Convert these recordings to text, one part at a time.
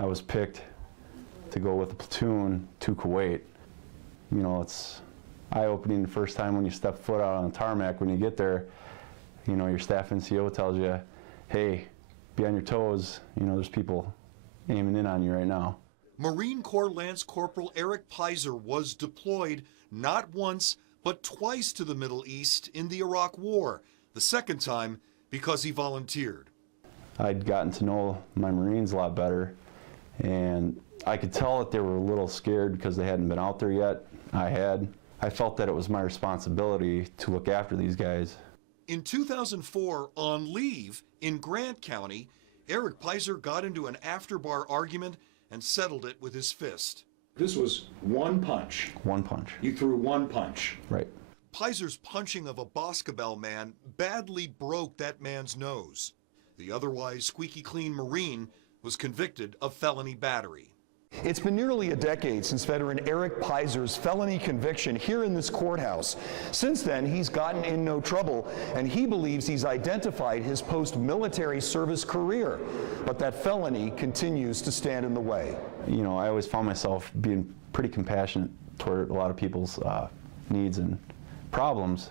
I was picked to go with a platoon to Kuwait. You know, it's eye-opening the first time when you step foot out on the tarmac. When you get there, you know, your staff NCO tells you, hey, be on your toes, you know, there's people aiming in on you right now. Marine Corps Lance Corporal Eric Pizer was deployed not once, but twice to the Middle East in the Iraq War, the second time because he volunteered. I'd gotten to know my Marines a lot better, and I could tell that they were a little scared because they hadn't been out there yet. I had. I felt that it was my responsibility to look after these guys. In 2004, on leave in Grant County, Eric Pizer got into an after-bar argument and settled it with his fist. This was one punch. One punch. You threw one punch. Right. Pizer's punching of a Boscobel man badly broke that man's nose. The otherwise squeaky clean Marine was convicted of felony battery. It's been nearly a decade since veteran Eric Pizer's felony conviction here in this courthouse. Since then, he's gotten in no trouble, and he believes he's identified his post-military service career. But that felony continues to stand in the way. You know, I always found myself being pretty compassionate toward a lot of people's needs and problems,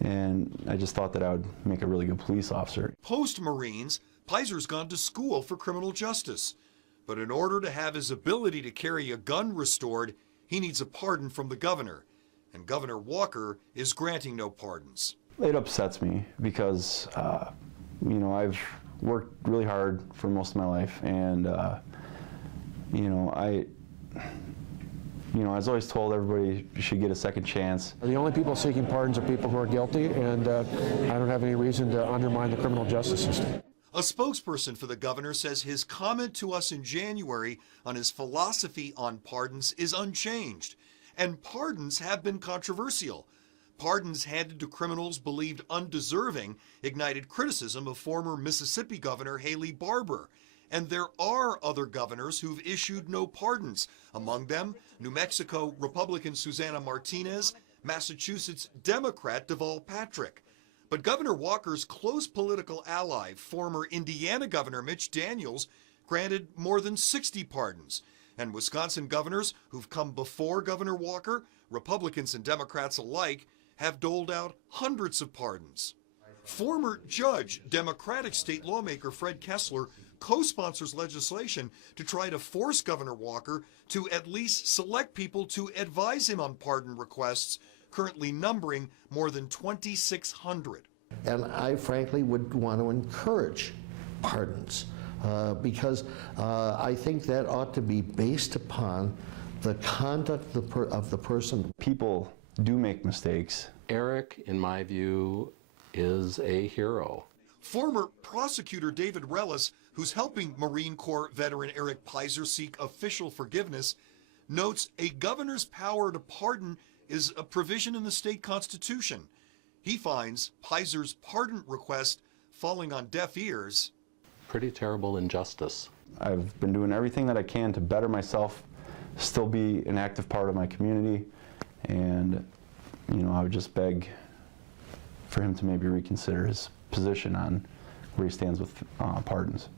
and I just thought that I would make a really good police officer. Post-Marines, Pizer's gone to school for criminal justice. But in order to have his ability to carry a gun restored, he needs a pardon from the governor. And Governor Walker is granting no pardons. It upsets me because, you know, I've worked really hard for most of my life, and, you know, I was always told everybody should get a second chance. The only people seeking pardons are people who are guilty, and I don't have any reason to undermine the criminal justice system. A spokesperson for the governor says his comment to us in January on his philosophy on pardons is unchanged. And pardons have been controversial. Pardons handed to criminals believed undeserving ignited criticism of former Mississippi Governor Haley Barbour. And there are other governors who've issued no pardons. Among them, New Mexico Republican Susana Martinez, Massachusetts Democrat Deval Patrick. But Governor Walker's close political ally, former Indiana Governor Mitch Daniels, granted more than 60 pardons. And Wisconsin governors who've come before Governor Walker, Republicans and Democrats alike, have doled out hundreds of pardons. Former judge, Democratic state lawmaker Fred Kessler co-sponsors legislation to try to force Governor Walker to at least select people to advise him on pardon requests, currently numbering more than 2,600. And I frankly would want to encourage pardons because I think that ought to be based upon the conduct of the person. People do make mistakes. Eric, in my view, is a hero. Former prosecutor David Rellis, who's helping Marine Corps veteran Eric Pizer seek official forgiveness, notes a governor's power to pardon is a provision in the state constitution. He finds Pizer's pardon request falling on deaf ears. Pretty terrible injustice. I've been doing everything that I can to better myself, still be an active part of my community, and, you know, I would just beg for him to maybe reconsider his position on where he stands with pardons.